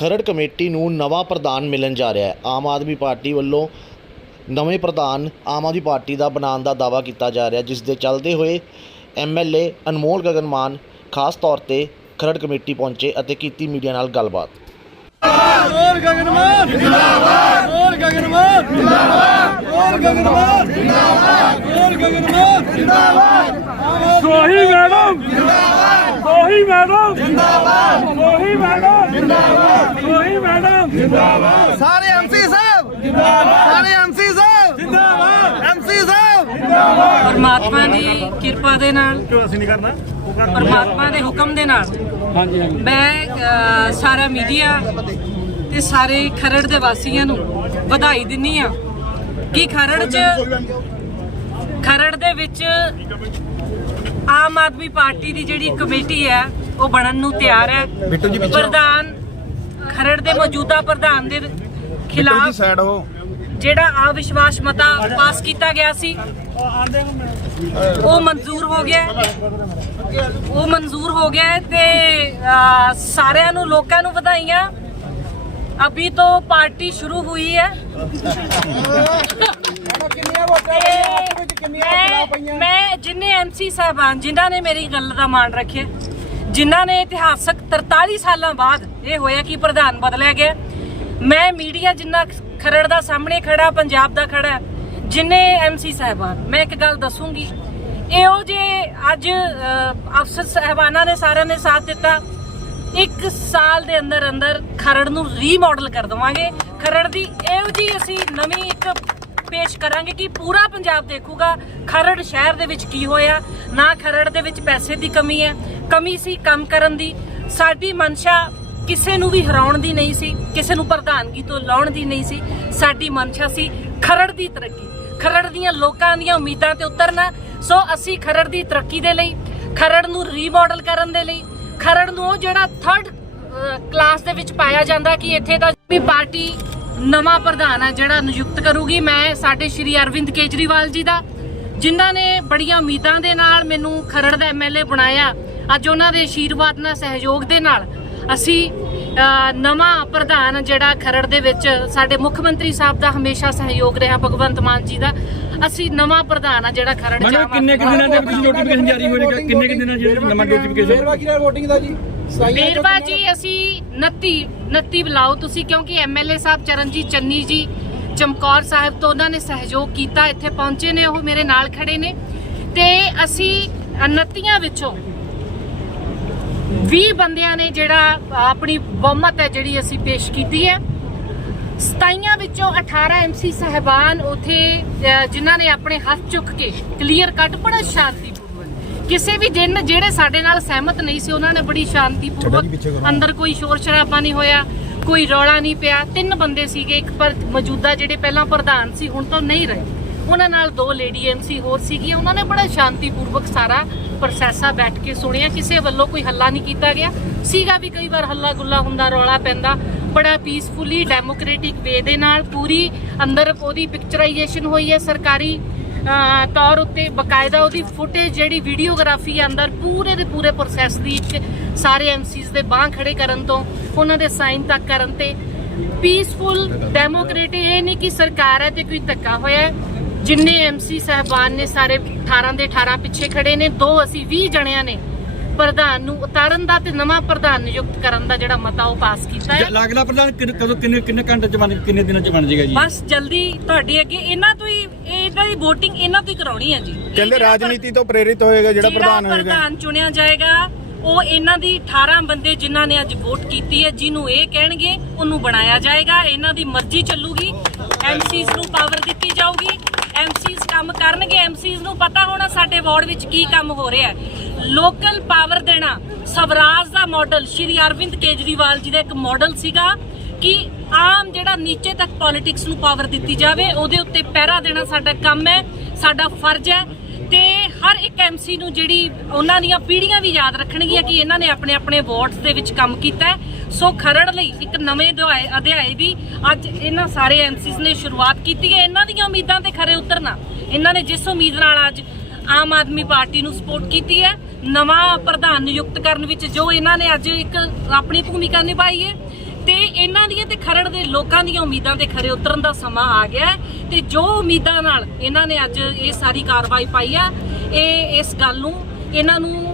Kharar committee ਨੂੰ ਨਵਾਂ ਪ੍ਰਧਾਨ ਮਿਲਣ ਜਾ ਰਿਹਾ ਹੈ। ਆਮ ਆਦਮੀ ਪਾਰਟੀ ਵੱਲੋਂ ਨਵੇਂ ਪ੍ਰਧਾਨ ਆਮ ਆਦਮੀ ਪਾਰਟੀ ਦਾ ਬਣਾਉਣ ਦਾ ਦਾਅਵਾ ਕੀਤਾ ਜਾ ਰਿਹਾ ਜਿਸ ਦੇ ਚੱਲਦੇ ਹੋਏ ਐਮਐਲਏ ਅਨਮੋਲ ਗਗਨ ਮਾਨ ਖਾਸ ਤੌਰ ਤੇ ਖਰੜ ਕਮੇਟੀ ਪਹੁੰਚੇ ਅਤੇ ਕੀਤੀ ਮੀਡੀਆ ਨਾਲ ਗੱਲਬਾਤ। ਹੋਰ ਗਗਨਮਾਨ ਜਿੰਦਾਬਾਦ। ਹੋਰ ਗਗਨਮਾਨ ਜਿੰਦਾਬਾਦ। ਹੋਰ ਗਗਨਮਾਨ ਜਿੰਦਾਬਾਦ। ਹੋਰ ਗਗਨਮਾਨ ਜਿੰਦਾਬਾਦ। ਸੋਹੀ ਮੈਡਮ। ਜਿੰਦਾਬਾਦ। ਸੋਹੀ ਮੈਡਮ। ਜਿੰਦਾਬਾਦ ਸੋਹੀ ਮੈਡਮ। ਜਿੰਦਾਬਾਦ ਸੋਹੀ ਮੈਡਮ। ਜਿੰਦਾਬਾਦ ਸਾਰੇ ਐਮਸੀ ਸਾਹਿਬ। ਜਿੰਦਾਬਾਦ ਸਾਰੇ ਐਮਸੀ ਸਾਹਿਬ। ਜਿੰਦਾਬਾਦ ਐਮਸੀ ਸਾਹਿਬ। ਪਰਮਾਤਮਾ ਦੀ ਕਿਰਪਾ ਦੇ ਨਾਲ ਅਸੀਂ ਨਹੀਂ ਕਰਨਾ ਪਰਮਾਤਮਾ ਦੇ ਹੁਕਮ ਦੇ ਨਾਲ ਹਾਂਜੀ ਹਾਂਜੀ। ਮੈਂ ਸਾਰਾ ਮੀਡੀਆ ਤੇ ਸਾਰੇ ਖਰੜ ਦੇ ਵਾਸੀਆਂ ਨੂੰ ਵਧਾਈ ਦਿੰਨੀ ਆ ਕਿ ਖਰੜ 'ਚ ਖਰੜ ਦੇ ਵਿੱਚ ਆਮ ਆਦਮੀ ਪਾਰਟੀ ਦੀ ਜਿਹੜੀ ਕਮੇਟੀ ਹੈ ਉਹ ਬਣਨ ਨੂੰ ਤਿਆਰ ਹੈ। ਪ੍ਰਧਾਨ ਖਰੜ ਦੇ ਮੌਜੂਦਾ ਪ੍ਰਧਾਨ ਦੇ ਖਿਲਾਫ ਸਾਈਡ ਹੋ। ਜਿਹੜਾ ਅਵਿਸ਼ਵਾਸ ਮਤਾ ਪਾਸ ਕੀਤਾ ਗਿਆ ਸੀ ਉਹ ਮਨਜ਼ੂਰ ਹੋ ਗਿਆ ਹੈ। ਉਹ ਮਨਜ਼ੂਰ ਹੋ ਗਿਆ ਹੈ ਤੇ ਸਾਰਿਆਂ ਨੂੰ ਲੋਕਾਂ ਨੂੰ ਵਧਾਈਆਂ। ਅਭੀ ਤੋਂ ਪਾਰਟੀ ਸ਼ੁਰੂ ਹੋਈ ਹੈ। ਕਿੰਨੀਆਂ ਵੋਟਾਂ ਮੈਂ ਮੈਂ ਜਿੰਨੇ ਐਮਸੀ ਸਾਹਿਬਾਨ ਜਿਨ੍ਹਾਂ ਨੇ ਮੇਰੀ ਗੱਲ ਦਾ ਮਾਣ ਰੱਖਿਆ ਜਿਨ੍ਹਾਂ ਨੇ ਇਤਿਹਾਸਕ 43 ਸਾਲਾਂ ਬਾਅਦ ਇਹ ਹੋਇਆ ਕਿ ਪ੍ਰਧਾਨ ਬਦਲਿਆ ਗਿਆ। ਮੈਂ ਮੀਡੀਆ ਜਿੰਨਾ ਖਰੜ ਦਾ ਸਾਹਮਣੇ ਖੜਾ ਪੰਜਾਬ ਦਾ ਖੜਾ ਜਿੰਨੇ ਐਮਸੀ ਸਾਹਿਬਾਨ ਮੈਂ ਇੱਕ ਗੱਲ ਦੱਸੂਗੀ। ਇਹੋ ਜੇ ਅੱਜ ਅਫਸਰ ਸਾਹਿਬਾਨਾਂ ਨੇ ਸਾਰਿਆਂ ਨੇ ਸਾਥ ਦਿੱਤਾ। ਇੱਕ ਸਾਲ ਦੇ ਅੰਦਰ ਅੰਦਰ ਖਰੜ ਨੂੰ ਰੀਮਾਡਲ ਕਰ ਦਵਾਂਗੇ। ਖਰੜ ਦੀ ਇਹੋ ਜੀ ਅਸੀਂ ਨਵੀਂ ਇੱਕ ਪੇਸ਼ ਕਰਾਂਗੇ ਕਿ ਪੂਰਾ ਪੰਜਾਬ ਦੇਖੂਗਾ ਖਰੜ ਸ਼ਹਿਰ ਦੇ ਵਿੱਚ ਕੀ ਹੋਇਆ, ਨਾ ਖਰੜ ਦੇ ਵਿੱਚ ਪੈਸੇ ਦੀ ਕਮੀ ਹੈ, ਕਮੀ ਸੀ ਕੰਮ ਕਰਨ ਦੀ। ਸਾਡੀ ਮਨਸ਼ਾ ਕਿਸੇ ਨੂੰ ਵੀ ਹਰਾਉਣ ਦੀ ਨਹੀਂ ਸੀ, ਕਿਸੇ ਨੂੰ ਪ੍ਰਧਾਨਗੀ ਤੋਂ ਲਾਉਣ ਦੀ ਨਹੀਂ ਸੀ। ਸਾਡੀ ਮਨਸ਼ਾ ਸੀ ਖਰੜ ਦੀ ਤਰੱਕੀ, ਖਰੜ ਦੀਆਂ ਲੋਕਾਂ ਦੀਆਂ ਉਮੀਦਾਂ ਤੇ ਉਤਰਨਾ। ਸੋ ਅਸੀਂ ਖਰੜ ਦੀ ਤਰੱਕੀ ਦੇ ਲਈ, ਖਰੜ ਨੂੰ ਰੀਮਾਡਲ ਕਰਨ ਦੇ ਲਈ, ਖਰੜ ਨੂੰ ਜਿਹੜਾ ਥਰਡ ਕਲਾਸ ਦੇ ਵਿੱਚ ਪਾਇਆ ਜਾਂਦਾ ਕਿ ਇੱਥੇ ਦਾ ਵੀ ਪਾਰਟੀ ਨਵਾਂ ਪ੍ਰਧਾਨ ਹੈ ਜਿਹੜਾ ਨਿਯੁਕਤ ਕਰੂਗੀ। ਮੈਂ ਸਾਡੇ ਸ਼੍ਰੀ ਅਰਵਿੰਦ ਕੇਜਰੀਵਾਲ ਜੀ ਦਾ ਜਿਨ੍ਹਾਂ ਨੇ ਬੜੀਆਂ ਉਮੀਦਾਂ ਦੇ ਨਾਲ ਮੈਨੂੰ ਖਰੜ ਦਾ ਐਮਐਲਏ ਬਣਾਇਆ। ਅੱਜ ਉਹਨਾਂ ਦੇ ਆਸ਼ੀਰਵਾਦ ਨਾਲ ਸਹਿਯੋਗ ਦੇ ਨਾਲ ਅਸੀਂ ਨਵਾਂ ਪ੍ਰਧਾਨ ਜਿਹੜਾ ਖਰੜ ਦੇ ਵਿੱਚ ਸਾਡੇ ਮੁੱਖ ਮੰਤਰੀ ਸਾਹਿਬ ਦਾ ਹਮੇਸ਼ਾ ਸਹਿਯੋਗ ਰਿਹਾ ਭਗਵੰਤ ਮਾਨ ਜੀ ਦਾ। ਅਸੀਂ ਨਵਾਂ ਪ੍ਰਧਾਨ ਆ ਜਿਹੜਾ ਖਰੜ ਚਾਵਾਂ ਕਿੰਨੇ ਕਿ ਦਿਨਾਂ ਦੇ ਵਿੱਚ ਨੋਟੀਫਿਕੇਸ਼ਨ ਜਾਰੀ ਹੋਏਗਾ? ਕਿੰਨੇ ਕਿ ਦਿਨਾਂ ਜਿਹੜੇ ਨਵਾਂ ਨੋਟੀਫਿਕੇਸ਼ਨ ਫੇਰ ਬਾਕੀ ਵੋਟਿੰਗ ਦਾ ਜੀ। ਵੀਰਵਾ ਜੀ ਅਸੀਂ 29 29 ਬੁਲਾਓ। ਤੁਸੀਂ ਕਿਉਂਕਿ ਐਮਐਲਏ ਸਾਹਿਬ ਚਰਨਜੀਤ ਚੰਨੀ ਜੀ ਚਮਕੌਰ ਸਾਹਿਬ ਤੋਂ ਉਹਨਾਂ ਨੇ ਸਹਿਯੋਗ ਕੀਤਾ ਇੱਥੇ ਪਹੁੰਚੇ ਨੇ ਉਹ ਮੇਰੇ ਨਾਲ ਖੜੇ ਨੇ। ਤੇ ਅਸੀਂ 29 ਵਿੱਚੋਂ 20 ਬੰਦਿਆਂ ਨੇ ਜਿਹੜਾ ਆਪਣੀ ਬਹੁਮਤ ਹੈ ਜਿਹੜੀ ਅਸੀਂ ਪੇਸ਼ ਕੀਤੀ ਹੈ। 27 ਵਿੱਚੋਂ 18 ਐਮਸੀ ਸਹਿਬਾਨ ਉਥੇ ਜਿਨ੍ਹਾਂ ਨੇ ਆਪਣੇ ਹੱਥ ਚੁੱਕ ਕੇ ਕਲੀਅਰ ਕੱਟ ਬੜਾ ਸ਼ਾਂਤੀਪੂਰਵਕ ਕਿਸੇ ਵੀ ਜਿਨ ਜਿਹੜੇ ਸਾਡੇ ਨਾਲ ਸਹਿਮਤ ਨਹੀਂ ਸੀ ਉਹਨਾਂ ਨੇ ਬੜੀ ਸ਼ਾਂਤੀਪੂਰਵਕ ਅੰਦਰ ਕੋਈ ਸ਼ੋਰ ਸ਼ਰਾਬਾ ਨਹੀਂ ਹੋਇਆ ਕੋਈ ਰੌਲਾ ਨਹੀਂ ਪਿਆ। ਤਿੰਨ ਬੰਦੇ ਸੀਗੇ ਇੱਕ ਪਰ ਮੌਜੂਦਾ ਜਿਹੜੇ ਪਹਿਲਾਂ ਪ੍ਰਧਾਨ ਸੀ ਹੁਣ ਤੋਂ ਨਹੀਂ ਰਹੇ। ਉਹਨਾਂ ਨਾਲ ਦੋ ਲੇਡੀ ਐਮਸੀ ਹੋਰ ਸੀਗੀ ਉਹਨਾਂ ਨੇ ਬੜਾ ਸ਼ਾਂਤੀਪੂਰਵਕ ਸਾਰਾ ਪ੍ਰੋਸੈਸਾ ਬੈਠ ਕੇ ਸੁਣਿਆ। ਕਿਸੇ ਵੱਲੋਂ ਕੋਈ ਹੱਲਾ ਨਹੀਂ ਕੀਤਾ ਗਿਆ। ਸੀਗਾ ਵੀ ਕਈ ਵਾਰ ਹੱਲਾ ਗੁੱਲਾ ਹੁੰਦਾ ਰੌਲਾ ਪੈਂਦਾ। ਬੜਾ ਪੀਸਫੁਲੀ ਡੈਮੋਕ੍ਰੈਟਿਕ ਵੇ ਦੇ ਨਾਲ ਪੂਰੀ ਅੰਦਰ ਉਹਦੀ ਪਿਕਚਰਾਈਜੇਸ਼ਨ ਹੋਈ ਹੈ ਸਰਕਾਰੀ। ਤੌਰ ਉੱਤੇ ਬਕਾਇਦਾ ਉਹਦੀ ਫੁਟੇਜ ਜਿਹੜੀ ਵੀਡੀਓਗ੍ਰਾਫੀ ਅੰਦਰ ਪੂਰੇ ਦੇ ਪੂਰੇ ਪ੍ਰੋਸੈਸ ਦੀ ਸਾਰੇ ਐਮਸੀਸ ਦੇ ਬਾਹ ਖੜੇ ਕਰਨ ਤੋਂ ਉਹਨਾਂ ਦੇ ਸਾਈਨ ਤੱਕ ਕਰਨ ਤੇ ਪੀਸਫੁਲ ਡੈਮੋਕ੍ਰੇਟਿਕ ਇਹ ਨਹੀਂ ਕਿ ਸਰਕਾਰ ਹੈ ਤੇ ਕੋਈ ਧੱਕਾ ਹੋਇਆ। ਜਿੰਨੇ ਐਮਸੀ ਸਹਿਬਾਨ ਨੇ ਸਾਰੇ 18 ਦੇ 18 ਪਿੱਛੇ ਖੜੇ ਨੇ ਦੋ ਅਸੀਂ 20 ਜਣਿਆਂ ਨੇ ਪ੍ਰਧਾਨ ਨੂੰ ਉਤਾਰਨ ਦਾ ਤੇ ਨਵਾਂ ਪ੍ਰਧਾਨ ਨਿਯੁਕਤ ਕਰਨ ਦਾ ਜਿਹੜਾ ਮਤਾ ਉਹ ਪਾਸ ਕੀਤਾ ਹੈ ਅਗਲਾ ਪ੍ਰਧਾਨ ਕਿੰਨੇ- ਕਦੋਂ ਕਿੰਨੇ ਕਿੰਨੇ ਘੰਟੇ ਚ ਬਣ ਕਿੰਨੇ ਦਿਨਾਂ ਚ ਬਣ ਜਾਏਗਾ ਜੀ ਬਸ ਜਲਦੀ ਤੁਹਾਡੇ ਅੱਗੇ ਇਹਨਾਂ ਤੋਂ ਇਹਨਾਂ ਦੀ VOTING ਇਹਨਾਂ ਤੋਂ ਹੀ ਕਰਾਉਣੀ ਹੈ ਜੀ। ਕਹਿੰਦੇ ਰਾਜਨੀਤੀ ਤੋਂ ਪ੍ਰੇਰਿਤ ਹੋਏਗਾ ਜਿਹੜਾ ਪ੍ਰਧਾਨ ਹੋਏਗਾ। ਪ੍ਰਧਾਨ ਚੁਣਿਆ ਜਾਏਗਾ ਉਹ ਇਹਨਾਂ ਦੀ 18 ਬੰਦੇ ਜਿਨ੍ਹਾਂ ਨੇ ਅੱਜ ਵੋਟ ਕੀਤੀ ਹੈ ਜਿਹਨੂੰ ਇਹ ਕਹਿਣਗੇ ਉਹਨੂੰ ਬਣਾਇਆ ਜਾਏਗਾ। ਇਹਨਾਂ ਦੀ ਮਰਜ਼ੀ ਚੱਲੂਗੀ। ਐਮਸੀਜ਼ ਨੂੰ ਪਾਵਰ ਦਿੱਤੀ ਜਾਊਗੀ। ਐਮਸੀਜ਼ ਕੰਮ ਕਰਨਗੇ। ਐਮਸੀਜ਼ ਨੂੰ ਪਤਾ ਹੋਣਾ ਸਾਡੇ ਵਾਰਡ ਵਿੱਚ ਕੀ ਕੰਮ ਹੋ ਰਿਹਾ ਹੈ। ਲੋਕਲ ਪਾਵਰ ਦੇਣਾ ਸਵਰਾਜ ਦਾ ਮਾਡਲ ਸ਼੍ਰੀ ਅਰਵਿੰਦ ਕੇਜਰੀਵਾਲ ਜੀ ਦਾ ਇੱਕ ਮਾਡਲ ਸੀਗਾ। ਕਿ ਆਮ ਜਿਹੜਾ ਨੀਚੇ ਤੱਕ ਪੋਲਿਟਿਕਸ ਨੂੰ ਪਾਵਰ ਦਿੱਤੀ ਜਾਵੇ, ਉਹਦੇ ਉੱਤੇ ਪਹਿਰਾ ਦੇਣਾ ਸਾਡਾ ਕੰਮ ਹੈ, ਸਾਡਾ ਫਰਜ਼ ਹੈ ਤੇ ਹਰ ਇੱਕ ਐਮਸੀ ਨੂੰ ਜਿਹੜੀ ਉਹਨਾਂ ਦੀਆਂ ਪੀੜ੍ਹੀਆਂ ਵੀ ਯਾਦ ਰੱਖਣਗੀਆਂ ਕਿ ਇਹਨਾਂ ਨੇ ਆਪਣੇ ਆਪਣੇ ਵਾਰਡਸ ਦੇ ਵਿੱਚ ਕੰਮ ਕੀਤਾ ਸੋ ਖਰੜ ਲਈ ਇੱਕ ਨਵੇਂ ਅਧਿਆਏ ਅਧਿਆਏ ਦੀ ਅੱਜ ਇਹਨਾਂ ਸਾਰੇ ਐਮਸੀਸ ਨੇ ਸ਼ੁਰੂਆਤ ਕੀਤੀ ਹੈ। ਇਹਨਾਂ ਦੀਆਂ ਉਮੀਦਾਂ ਤੇ ਖਰੇ ਉਤਰਨਾ, ਇਹਨਾਂ ਨੇ ਜਿਸ ਉਮੀਦ ਨਾਲ ਅੱਜ ਆਮ ਆਦਮੀ ਪਾਰਟੀ ਨੂੰ ਸਪੋਰਟ ਕੀਤੀ ਹੈ, ਨਵਾਂ ਪ੍ਰਧਾਨ ਨਿਯੁਕਤ ਕਰਨ ਵਿੱਚ ਜੋ ਇਹਨਾਂ ਨੇ ਅੱਜ ਇੱਕ ਆਪਣੀ ਭੂਮਿਕਾ ਨਿਭਾਈ ਹੈ ਤੇ ਇਹਨਾਂ ਦੀਆਂ ਤੇ ਖਰੜ ਦੇ ਲੋਕਾਂ ਦੀਆਂ ਉਮੀਦਾਂ ਤੇ ਖਰੇ ਉਤਰਨ ਦਾ ਸਮਾਂ ਆ ਗਿਆ ਹੈ ਤੇ ਜੋ ਉਮੀਦਾਂ ਨਾਲ ਇਹਨਾਂ ਨੇ ਅੱਜ ਇਹ ਸਾਰੀ ਕਾਰਵਾਈ ਪਾਈ ਆ ਇਹ ਇਸ ਗੱਲ ਨੂੰ, ਇਹਨਾਂ ਨੂੰ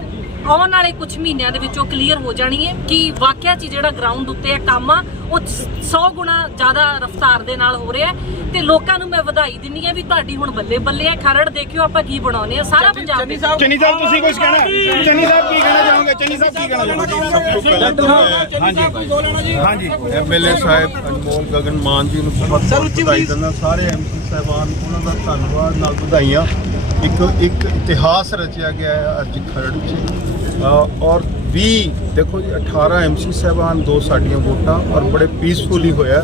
ਆਉਣ ਵਾਲੇ ਕੁਝ ਮਹੀਨਿਆਂ ਦੇ ਵਿੱਚ ਉਹ ਕਲੀਅਰ ਹੋ ਜਾਣੀ ਹੈ ਕਿ ਵਾਕਿਆ 'ਚ ਹੀ ਜਿਹੜਾ ਗਰਾਊਂਡ ਉੱਤੇ ਇਹ ਕੰਮ ਆ ਉਹ 100 ਗੁਣਾ ਜ਼ਿਆਦਾ ਰਫ਼ਤਾਰ ਦੇ ਨਾਲ ਹੋ ਰਿਹਾ ਹੈ ਤੇ ਲੋਕਾਂ ਨੂੰ ਮੈਂ ਵਧਾਈ ਦਿੰਨੀ ਆ ਵੀ ਤੁਹਾਡੀ ਹੁਣ ਬੱਲੇ ਬੱਲੇ ਆ ਖਰੜ ਦੇਖਿਓ ਆਪਾਂ ਕੀ ਬਣਾਉਨੇ ਆ ਸਾਰਾ ਪੰਜਾਬ ਚੰਨੀ ਸਾਹਿਬ ਤੁਸੀਂ ਕੁਝ ਕਹਿਣਾ? ਚੰਨੀ ਸਾਹਿਬ ਕੀ ਕਹਿਣਾ ਚਾਹੋਗੇ? ਚੰਨੀ ਸਾਹਿਬ ਕੀ ਕਹਿਣਾ ਚਾਹੋਗੇ? ਹਾਂਜੀ। ਹਾਂਜੀ। ਐਮਐਲਏ ਸਾਹਿਬ ਅਨਮੋਲ ਗਗਨ ਮਾਨ ਜੀ ਨੂੰ ਬਹੁਤ ਬਹੁਤ ਵਧਾਈ ਦਿੰਦਾ। ਸਾਰੇ ਐਮਪੀ ਸਾਹਿਬਾਨ ਉਹਨਾਂ ਦਾ ਧੰਨਵਾਦ ਨਾਲ ਵਧਾਈਆਂ। ਇੱਕ ਇੱਕ ਇਤਿਹਾਸ ਰਚਿਆ ਗਿਆ ਹੈ ਅੱਜ ਖਰੜ 'ਚ। ਔਰ 20 ਦੇਖੋ ਜੀ 18 ਐਮਸੀ ਸਾਹਿਬਾਨ, ਦੋ ਸਾਡੀਆਂ ਵੋਟਾਂ ਔਰ ਬੜੇ ਪੀਸਫੁਲੀ ਹੋਇਆ।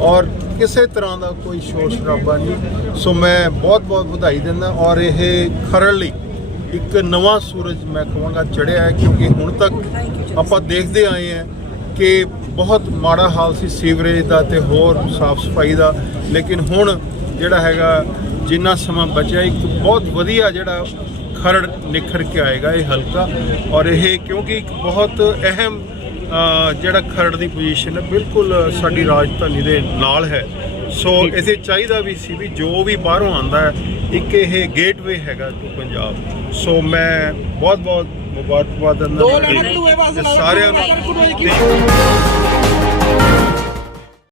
ਔਰ ਕਿਸੇ ਤਰ੍ਹਾਂ ਦਾ ਕੋਈ ਸ਼ੋਰ ਸ਼ਰਾਬਾ ਨਹੀਂ। ਸੋ ਮੈਂ ਬਹੁਤ ਬਹੁਤ ਵਧਾਈ ਦਿੰਦਾ ਔਰ ਇਹ ਖਰੜ ਲਈ ਇੱਕ ਨਵਾਂ ਸੂਰਜ ਮੈਂ ਕਹਾਂਗਾ ਚੜਿਆ ਹੈ, ਕਿਉਂਕਿ ਹੁਣ ਤੱਕ ਆਪਾਂ ਦੇਖਦੇ ਆਏ ਹਾਂ ਕਿ ਬਹੁਤ ਮਾੜਾ ਹਾਲ ਸੀ ਸੀਵਰੇਜ ਦਾ ਤੇ ਹੋਰ ਸਾਫ਼ ਸਫ਼ਾਈ ਦਾ। ਲੇਕਿਨ ਹੁਣ ਜਿਹੜਾ ਹੈਗਾ ਜਿੰਨਾ ਸਮਾਂ ਬਚਿਆ ਇੱਕ ਬਹੁਤ ਵਧੀਆ ਜਿਹੜਾ ਖਰੜ ਨਿਖਰ ਕੇ ਆਏਗਾ ਇਹ ਹਲਕਾ। ਔਰ ਇਹ ਕਿਉਂਕਿ ਇੱਕ ਬਹੁਤ ਅਹਿਮ ਜਿਹੜਾ ਖਰੜ ਦੀ ਪੋਜੀਸ਼ਨ ਹੈ ਬਿਲਕੁਲ ਸਾਡੀ ਰਾਜਧਾਨੀ ਦੇ ਨਾਲ ਹੈ। ਸੋ ਇਸੇ ਚਾਹੀਦਾ ਵੀ ਸੀ ਵੀ ਜੋ ਵੀ ਬਾਹਰੋਂ ਆਂਦਾ ਹੈ ਇੱਕ ਇਹ ਗੇਟਵੇ ਹੈਗਾ ਟੂ ਪੰਜਾਬ। ਸੋ ਮੈਂ ਬਹੁਤ ਬਹੁਤ ਮੁਬਾਰਕਬਾਦ ਦਿੰਦਾ ਸਾਰਿਆਂ ਨੂੰ